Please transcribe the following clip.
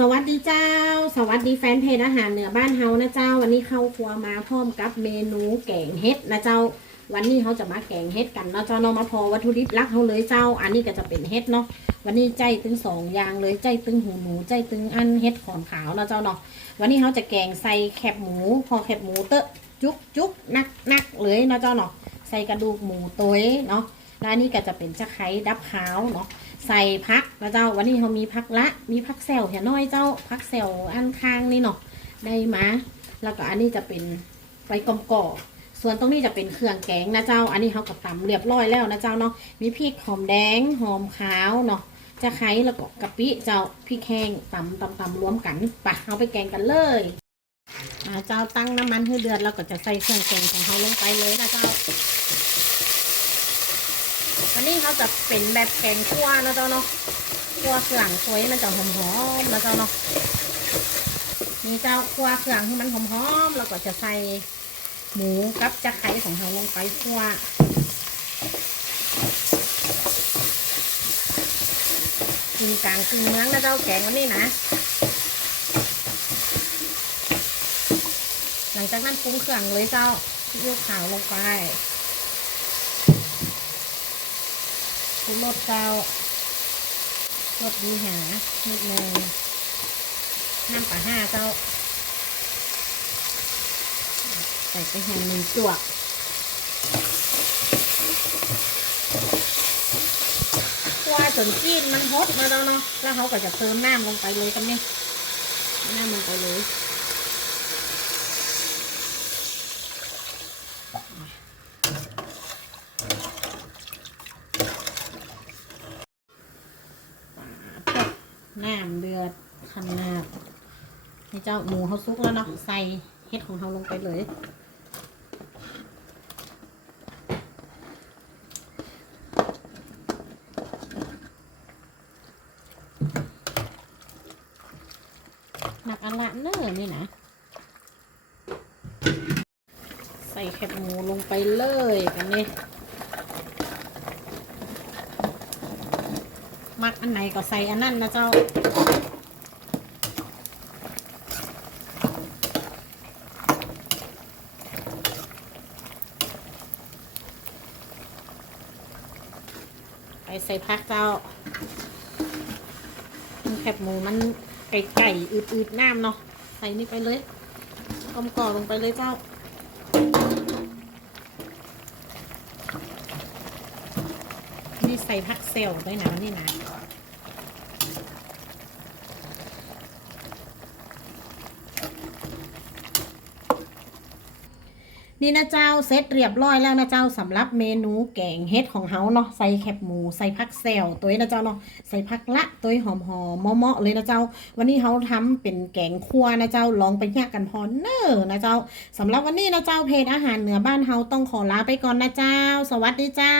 สวัสดีเจ้า สวัสดีแฟนเพจอาหารเหนือบ้านเฮานะเจ้า วันนี้เข้าครัวมาพร้อมกับเมนูแกงเฮ็ดนะเจ้า วันนี้เขาจะมาแกงเฮ็ดกันเนาะเจ้าเนาะมาพอวัตถุดิบหลักเขาเลยเจ้า อันนี้ก็จะเป็นเฮ็ดเนาะวันนี้ใจตึงสองอย่างเลยใจตึงหูหนูใจตึงอันเฮ็ดขอนขาวเนาะเจ้าเนาะวันนี้เขาจะแกงใส่แคบหมู พอแคบหมูเตอะจุกจุกนักนักเลยเนาะเจ้าเนาะใส่กระดูกหมูตัวเนาะแล้วอันนี้ก็จะเป็นจะไคร้ดับขาวเนาะ ใส่พักนะเจ้าวันนี้เขามีพักละ มีพักแซวแค่น้อยเจ้าพักแซวอันข้างนี่เนาะได้มาแล้วก็อันนี้จะเป็นใบกอมก่อส่วนตรงนี้จะเป็นเครื่องแกงนะเจ้า อันนี้เขาก็ตำเรียบร้อยแล้วนะเจ้าเนาะมีพริกหอมแดงหอมขาวเนาะจะไคร้แล้วก็กะปิเจ้าพริกแห้งตำตำตำรวมกันไปเอาไปแกงกันเลยเจ้าตั้งน้ำมันให้เดือดแล้วก็จะใส่เครื่องแกงของเขาลงไปเลยนะเจ้า วั นี้เขาจะเป็นแบบแกงคั่วนะเจ้าเนาะคั่วเครื่องสวยมันจะหอมๆนะเจ้าเนาะนี่เจ้าคั่วเครื่องให้มันหอมๆแล้วก็จะใส่หมูกับจะไข่ของเราลงไปคั่วกินกลางกึ่งเมืองนะเจ้าแกงวันนี้นะ หลังจากนั้นปรุงเครื่องเลยเจ้ายูขาวลงไป ชูรสเจ้ารสดีหานิดนึงน้ำปลาห้าเจ้า ใส่ไปแห่งหนึ่งจวกคั่วจนจีนมันฮดมาแล้วเนาะ แล้วเขาก็จะเติมน้ำลงไปเลยกันนี่น้ำลงไปเลย น้ำเดือดขนาดให้เจ้าหมูเขาซุกแล้วเนาะใส่เห็ดของเขาลงไปเลยหนักอันละเนอร์นี่นะ ใส่แคบหมูลงไปเลยกันนี่ มักอันไหนก็ใส่อันนั้นนะเจ้าไปใส่พักเจ้าแคบหมูมันไก่ไก่อืดๆน้ำเนาะใส่นี่ไปเลยต้มกล่อลงไปเลยเจ้า ใส่พักเซลล์ด้วยนะนี่นะนี่นะเจ้าเซตเรียบร้อยแล้วนะเจ้าสำหรับเมนูแกงเฮ็ดของเฮาเนาะใส่แคบหมูใส่ผักแซวตัวนะเจ้าเนาะใส่ผักละตัวหอมหอมเมาะเลยนะเจ้า วันนี้เฮาทำเป็นแกงคั่วนะเจ้าลองไปแยกกันพอเนอร์นะเจ้าสำหรับวันนี้นะเจ้าเพจอาหารเหนือบ้านเฮาต้องขอลาไปก่อนนะเจ้า สวัสดีเจ้า